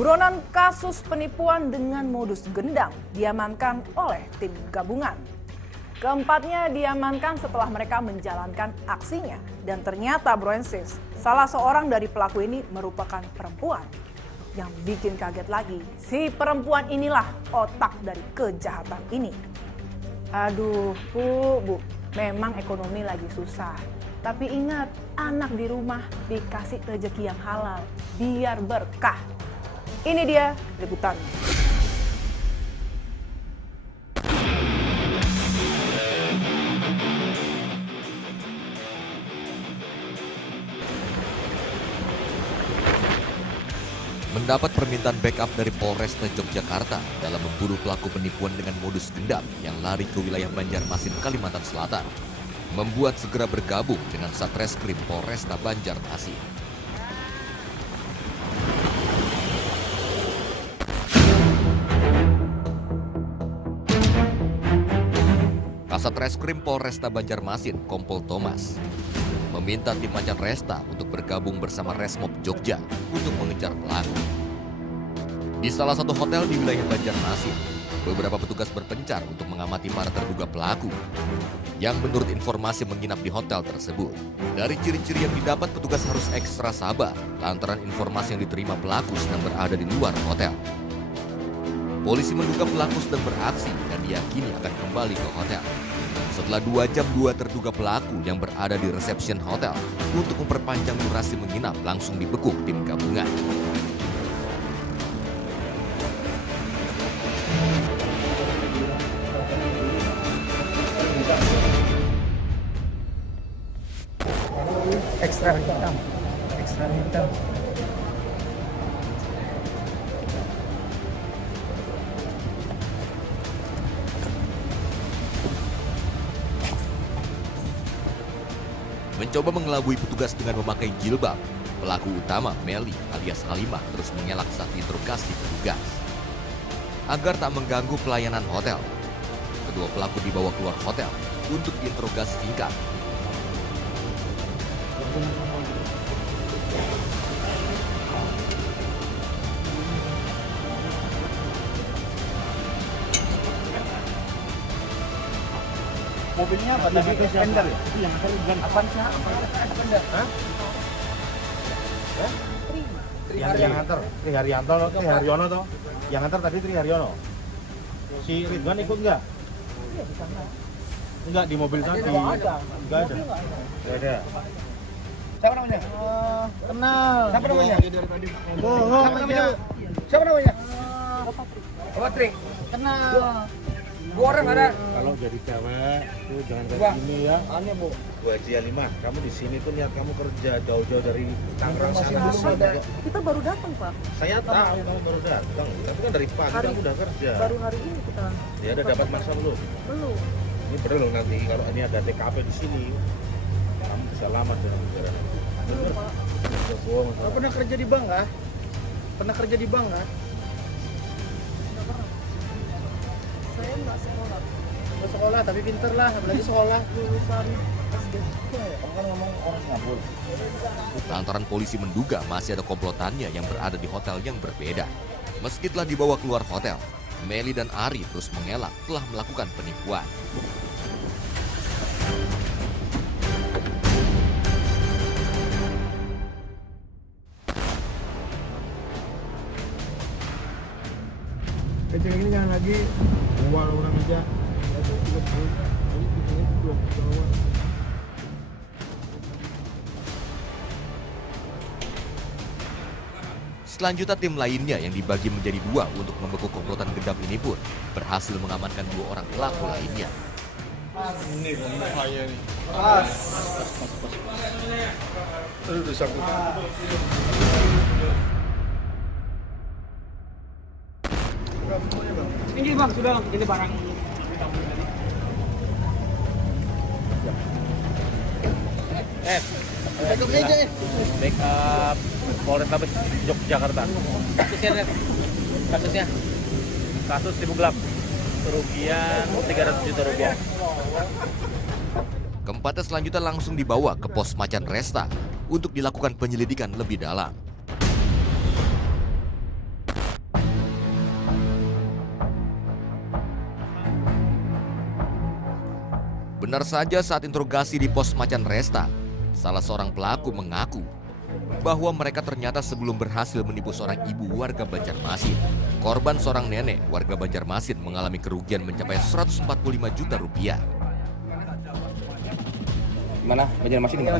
Buronan kasus penipuan dengan modus gendam diamankan oleh tim gabungan. Keempatnya diamankan setelah mereka menjalankan aksinya dan ternyata Broensis, salah seorang dari pelaku ini merupakan perempuan. Yang bikin kaget lagi, si perempuan inilah otak dari kejahatan ini. Aduh, Bu, memang ekonomi lagi susah. Tapi ingat, anak di rumah dikasih rezeki yang halal, biar berkah. Ini dia liputannya. Mendapat permintaan backup dari Polresta Yogyakarta dalam memburu pelaku penipuan dengan modus gendam yang lari ke wilayah Banjarmasin, Kalimantan Selatan, membuat segera bergabung dengan Satreskrim Polresta Banjarmasin. Kasatreskrim Polresta Banjarmasin, Kompol Thomas, meminta tim Macan Resta untuk bergabung bersama Resmob Jogja untuk mengejar pelaku. Di salah satu hotel di wilayah Banjarmasin, beberapa petugas berpencar untuk mengamati para terduga pelaku yang menurut informasi menginap di hotel tersebut. Dari ciri-ciri yang didapat, petugas harus ekstra sabar lantaran informasi yang diterima pelaku sedang berada di luar hotel. Polisi menduga pelaku sedang beraksi dan diyakini akan kembali ke hotel. Setelah 2 jam, 2 terduga pelaku yang berada di resepsi hotel untuk memperpanjang durasi menginap langsung dibekuk tim gabungan. Ekstra hitam. Mencoba mengelabui petugas dengan memakai jilbab, pelaku utama Meli alias Halimah terus mengelak saat diinterogasi petugas. Agar tak mengganggu pelayanan hotel, kedua pelaku dibawa keluar hotel untuk diinterogasi singkat. Mobilnya apa tadi? Defender ya? Itu yang asal bukan Avanza, Defender. Hah? Yang antar Tri Haryono toh. Yang antar tadi Tri Haryono. Si Ridwan ikut enggak? Iya di sana. Enggak di mobil tadi. Enggak ada. Enggak ada. Siapa namanya? Kenal. Siapa namanya? Siapa namanya? Siapa namanya? Bapak Tri. Kenal. 2 orang ada. Kalau jadi cewek itu jangan kayak gini ya. Aneh Bu. Bu Haji Halimah, kamu di sini tuh niat kamu kerja jauh-jauh dari Tangerang sana. Kita baru datang, Pak. Saya tahu kamu baru datang, tapi kan dari pagi kamu udah kerja. Baru hari ini kita. Ya udah dapat masa belum? Belum. Ini bener loh nanti kalau ini ada TKP di sini, kamu bisa lama dalam negara. Bener Pak. Pernah kerja di bank nggak? Pernah kerja di bank nggak? Saya nggak sekolah. Nggak sekolah tapi pinter lah, apalagi sekolah. Lulusan SD. Kamu kan ngomong orang Singapura. Lantaran polisi menduga masih ada komplotannya yang berada di hotel yang berbeda. Meski telah dibawa keluar hotel, Meli dan Ari terus mengelak telah melakukan penipuan. Kecil ini jangan lagi buang orang aja. Selanjutnya tim lainnya yang dibagi menjadi 2 untuk membekuk komplotan gendam ini pun berhasil mengamankan 2 orang pelaku lainnya. Ini bahaya nih. Aduh disangkutan. Ini bang, sudah bang, ini barang. Backup Polrestabes Yogyakarta. Kasusnya Kasus tipu gelap. Kerugian 300 juta rupiah. Keempatnya selanjutnya langsung dibawa ke pos Macan Resta untuk dilakukan penyelidikan lebih dalam. Benar saja saat interogasi di pos Macan Resta, salah seorang pelaku mengaku bahwa mereka ternyata sebelum berhasil menipu seorang ibu warga Banjarmasin. Korban seorang nenek warga Banjarmasin mengalami kerugian mencapai 145 juta rupiah. Mana? Banjarmasin di mana?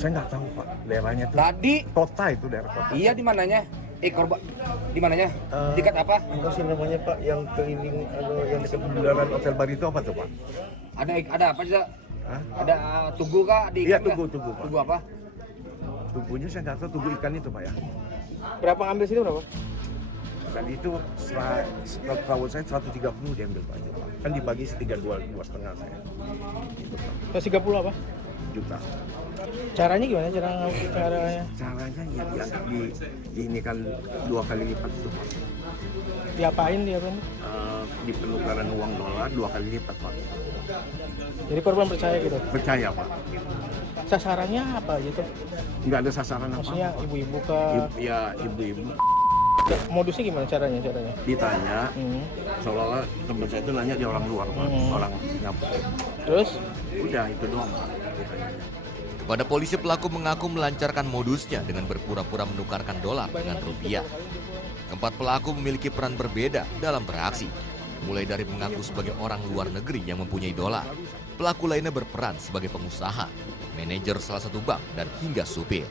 Saya nggak tahu Pak, daerahnya tuh. Tadi. Kota itu daerah kota. Iya di mananya? Korban di mananya? Dekat apa? Apa sih namanya Pak yang keliling yang dekat bundaran Hotel Barito apa tuh Pak? Ada apa sih? Hah? Ada tugu kah? Iya tugu Pak. Tugu apa? Tugunya saya nggak tahu, tugu ikan itu Pak ya. Berapa ngambil sini berapa? Tadi itu setahu saya 130 diambil Pak itu Pak. Kan dibagi 2,5 saya. Itu Pak. 30 apa? Juta. Caranya gimana? Caranya? Caranya ya ini kan 2 kali lipat itu Pak. Diapain dia kan? Di penukaran uang dolar 2 kali lipat Pak. Jadi korban percaya gitu. Percaya Pak. Sasarannya apa gitu? Nggak ada sasaran apa. Maksudnya ibu-ibu ke Ibu-ibu modusnya gimana caranya? ditanya, seolah-olah teman saya itu nanya di orang luar Pak. Orang Singapura. Terus? Udah itu doang Pak. Kepada polisi pelaku mengaku melancarkan modusnya dengan berpura-pura menukarkan dolar dengan rupiah. Keempat pelaku memiliki peran berbeda dalam beraksi. Mulai dari mengaku sebagai orang luar negeri yang mempunyai dolar. Pelaku lainnya berperan sebagai pengusaha, manajer salah satu bank, dan hingga supir.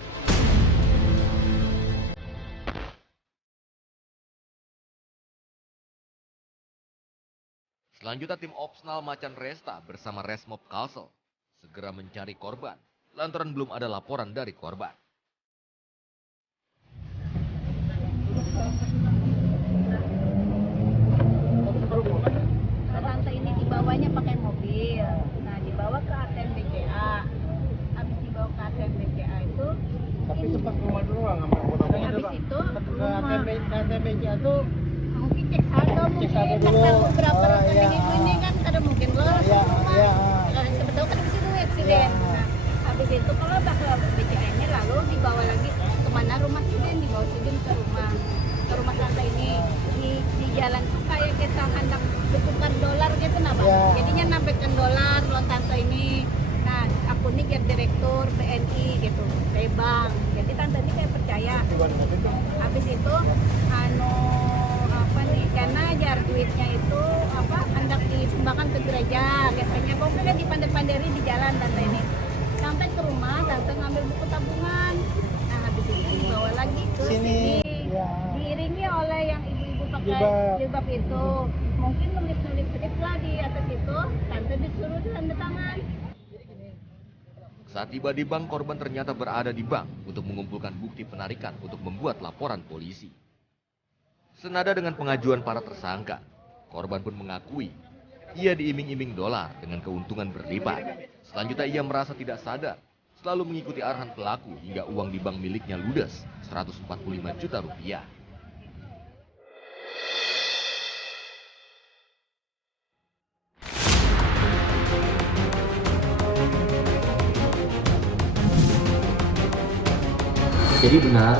Selanjutnya tim Opsnal Macan Resta bersama Resmob Kalsel segera mencari korban lantaran belum ada laporan dari korban. Tante ini dibawanya pakai mobil. Nah, dibawa ke ATM BCA. Habis dibawa ke ATM BCA itu Tapi sempat ke rumah dulu nggak mau habis itu ke ATM BCA tuh mungkin cek saldo mungkin dulu. tahu berapa Oh, rekening iya. ibu ini kan kada mungkin lo langsung ke rumah. Nah, kebetulan kan habis itu aksiden. Nah, habis itu kalau udah ke BCA ini lalu dibawa lagi kemana rumah Sidin, dibawa Sidin ke rumah tante ini di jalan tuh kayak kita hendak bertukar dolar gitu nah Bang. Jadinya nampakkan dolar lo tante ini. Nah, aku ini gear direktur BNI gitu, dari bank. Jadi tante ini kayak percaya. Habis itu karena jar duitnya itu hendak disumbangkan ke gereja. Biasanya pokoknya dipandai-pandai di jalan tante ini. Sampai ke rumah tante ngambil buku tabungan. Nah, habis itu dibawa lagi ke sini. Diiringi oleh yang ibu-ibu pakai jilbab itu. Mungkin nulis-nulis sedikit lah di atas itu. Tante disuruh tanda tangan. Saat tiba di bank, korban ternyata berada di bank untuk mengumpulkan bukti penarikan untuk membuat laporan polisi. Senada dengan pengajuan para tersangka, korban pun mengakui ia diiming-iming dolar dengan keuntungan berlipat. Selanjutnya ia merasa tidak sadar, selalu mengikuti arahan pelaku hingga uang di bank miliknya ludes 145 juta rupiah. Jadi benar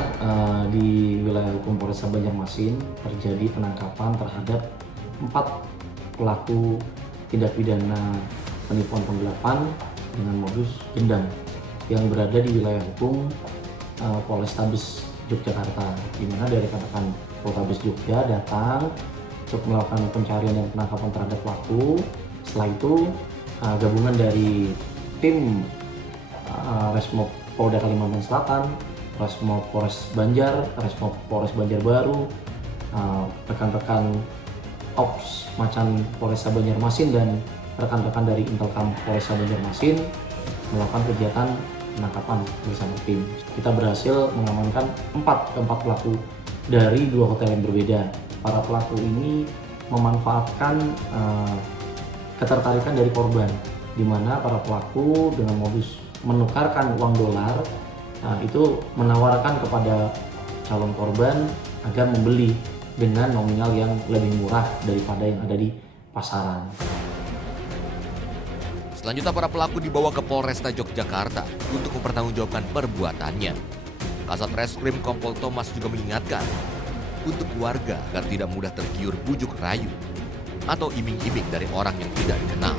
di wilayah hukum Polresta Banjarmasin terjadi penangkapan terhadap 4 pelaku tindak pidana penipuan penggelapan dengan modus gendam yang berada di wilayah hukum Polrestabes Yogyakarta, di mana dari rekan-rekan Polrestabes Jogja datang untuk melakukan pencarian dan penangkapan terhadap pelaku. Setelah itu gabungan dari tim Resmob Polda Kalimantan Selatan, Resmob Polres Banjar, Resmob Polres Banjarbaru, rekan-rekan Ops Macan Polresta Banjarmasin dan rekan-rekan dari Intelkam Polresta Banjarmasin melakukan kegiatan penangkapan bersama tim. Kita berhasil mengamankan 4 pelaku dari 2 hotel yang berbeda. Para pelaku ini memanfaatkan ketertarikan dari korban, di mana para pelaku dengan modus menukarkan uang dolar itu menawarkan kepada calon korban agar membeli dengan nominal yang lebih murah daripada yang ada di pasaran. Selanjutnya para pelaku dibawa ke Polresta Yogyakarta untuk mempertanggungjawabkan perbuatannya. Kasat Reskrim Kompol Thomas juga mengingatkan untuk warga agar tidak mudah tergiur bujuk rayu atau iming-iming dari orang yang tidak dikenal.